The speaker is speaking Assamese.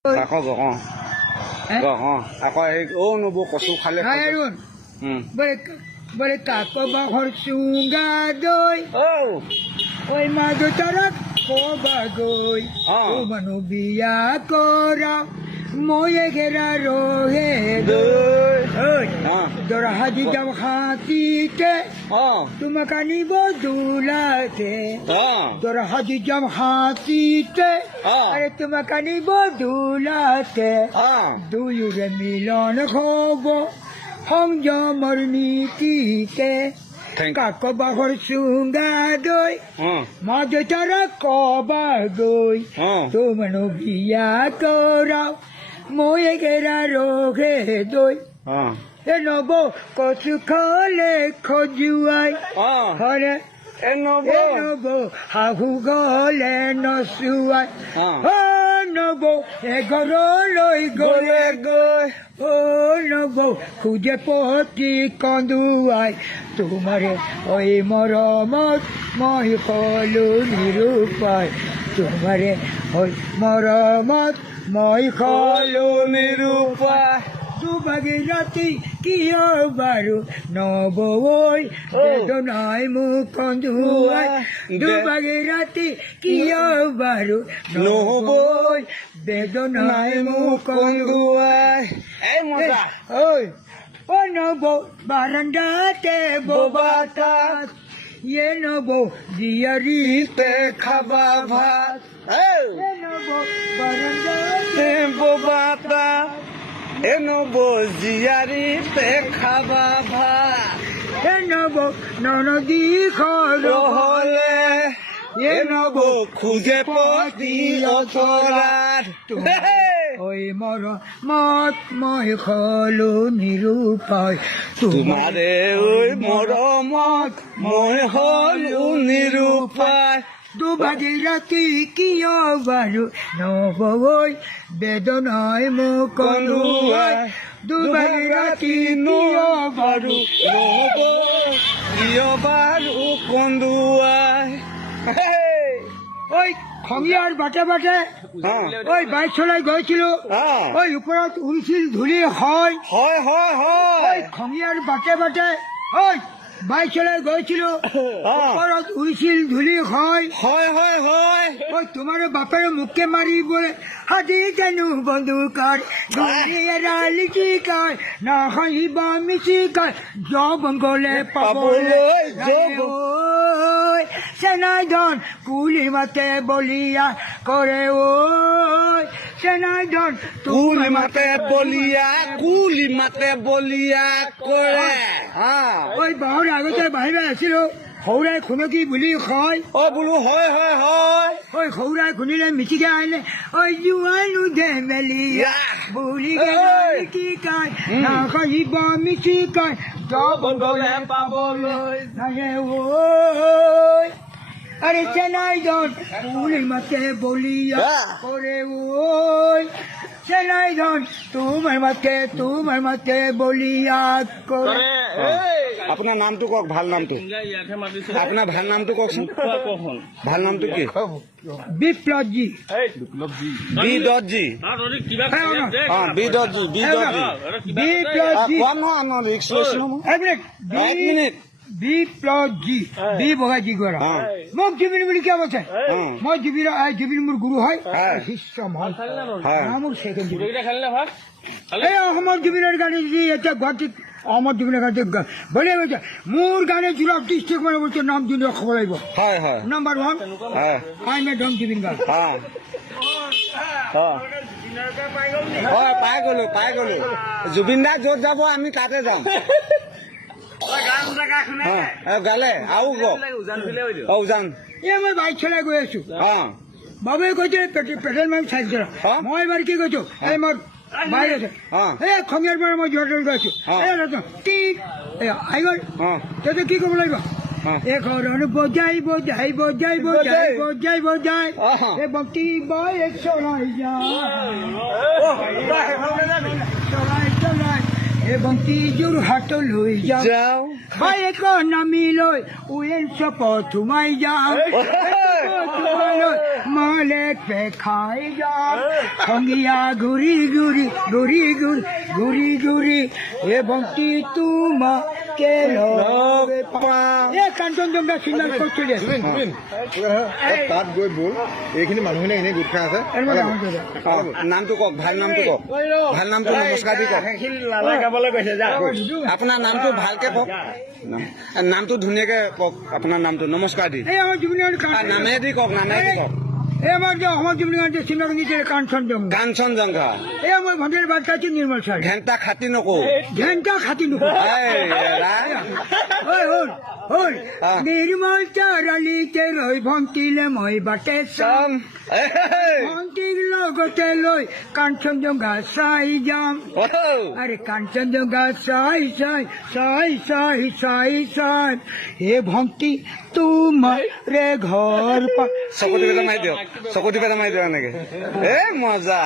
Ako goko. Goko. Ako ay nubo kosu khale. Hayun. Balik ako bakor sungadoy. Oh. Oy madotarak ko bagoy. Umanubiya ko ra. Moye gera rohe doy. Oy. Dora haji jam khati te. Tumakani bodulate. Dora haji jam khati te. Are tumakani bodulate. Duyure milon khobo. Hong jo morni tite. Kako bahor sungadoy. Madotara ko bagoy. Tumano biya ko raw. Moye gera rohe doy. Enobo kosu kole kojuai. Hore. Enobo hahu gole no suai. Enobo egorolo gole goy. Enobo kuje poti konduai. Tumare oi moromot moi kholu nirupai. Tumare oi moromot moi kholu nirupai. Tu bagirati kiyo baru noboy bedonai mu konduai. Tu bagirati kiyo baru noboy bedonai mu konduai. Moza. Oi. Nobo baranda te bobata. Ye nobo diari pe khaba bhat. Nobo baranda te bobata. Enobo ziari pe khaba bha. Enobo nono di khole. Enobo khuje poti otorar. Oi moro mot moi kholu nirupai. Tumare oi moro mot moi kholu nirupai. Tu bagirati kiyo baru noboy bedonai mu konduai. Tu bagirati kiyo baru noboy kiyo baru konduai. Oi খমিয়ার বাটে বাটে ওই বাইক চলাই গৈছিল ওই উপৰত উৰিছিল ধূলি হয় ওই খমিয়াৰ বাটে বাটে ওই বাইক চলাই গৈছিল উপৰত উৰিছিল ধূলি হয় ওই তোমার বাপের মুখে মারি বলে হাতি কেন বন্দুকার লিচি কার না খাইবা মিচি কার জব গলে পাবলৈ সেনাই ধন কুলি মাতে বলিয়া করে ওই সেনাই ধন কুলি মাতে বলিয়া কুলি মাতে বলিয়া করে ওই বাহর আগতে বাহিরে আছিল সৌৰাই খুনকি বুলি কয় বোলো হয় ওই সৌৰাই খুনিলে মিচিকে আনিলে ওই জোৱানো ধেমেলিয়া বুলি কি কয় নাখাইব মিচি কয় জব গলে পাবলৈ নাহে ঐ আরে চেনাই ধন কুলি মাতে বলিয়া করে ওই চেনাই ধন তোমার মাতে বলিয়া করে আপোনাৰ নামটো কওক ভাল নামটো আপোনাৰ ভাল নামটো কওকচোন ভাল নামটো কি বিপ্লৱজী বিপ্লৱজী বিপ্লৱজী বি বগাজী গৰা মোক জুবিন বুলি কিয় কৈছে মই জুবিন মোৰ গুৰু হয় শিষ্য মোৰ ছেকেণ্ড এই অসমৰ জুবিনৰ গানে যদি এতিয়া গুৱাহাটীত অসমৰ জুবিনৰ গানে বলিয়া গৈছে মোৰ গানে যোৰহাট ডিষ্ট্ৰিক্ট মানে বলছে নাম জুবিন খাব লাগিব নাম্বাৰ 1 আই মে ডং জুবিন গান পাই গলো জুবিন দা য'ত যাব আমি তাতে যাম গালে আৰু উজান মই বাইক চলাই গৈ আছো বাবে কৈছে পেট্ৰল পাম্প চাইছে মই এবাৰ কি কৈছো এই মই বাইক আছে এই খঙিয়াৰ পৰা মই যোৰহাটলৈ গৈ আছো আহি গ'ল তেতিয়া কি কৰিব লাগিব এখন বজাই এই ভক্তি বই চলাই চলাই এবং যোৰহাট লৈ যাওঁ বাইক নামি লৈ উইন চপত সোমাই যাওঁ মালে পে খাই যাম খঙিয়া ঘূৰি ঘূৰি ঘূৰি ঘূৰি ঘূৰি ঘূৰি এ ভক্তি তোমাকে লগ পাম। এই কাঞ্চনজংঘা চিনেমাৰ ক'ত চলি আছে? তাত গৈ বল এইখিনি মানুহখিনি এনেই গোট খাই আছে নামটো কওক, ভাল নামটো কওক, ভাল নামটো নমস্কাৰ দি কওক। আপোনাৰ নামটো ভালকে কওক, নামটো ধুনীয়াকে কওক, আপোনাৰ নামটো নমস্কাৰ দি এই আমাৰ জুবিনৰ নামেদি কওক, নামেদি কওক। এই আমাৰ যে অসমৰ জুবিনৰ যে চিনেমা নিছে কাঞ্চনজংঘা, কাঞ্চনজংঘা এই মই ভণ্টিৰ বাট কাটি নিৰ্মল ছাৰ ঘেণ্টা খাতি নকওঁ। ঘেণ্টা খাতি নকৰো। নিৰ্মল চাৰিআলিতে ৰৈ ভণ্টিলে মই বাটে চাম, ভণ্টিৰ লগতে লৈ কাঞ্চনজংঘা চাই যাম। আৰে কাঞ্চনজংঘা চাই চাই চাই চাই চাই চাই হে ভণ্টি তোমাৰে ঘৰ পা চকু টিপে মাৰি দিয়ক, চকু টিপে মাৰি দিয়ক এনেকে। এ মজা।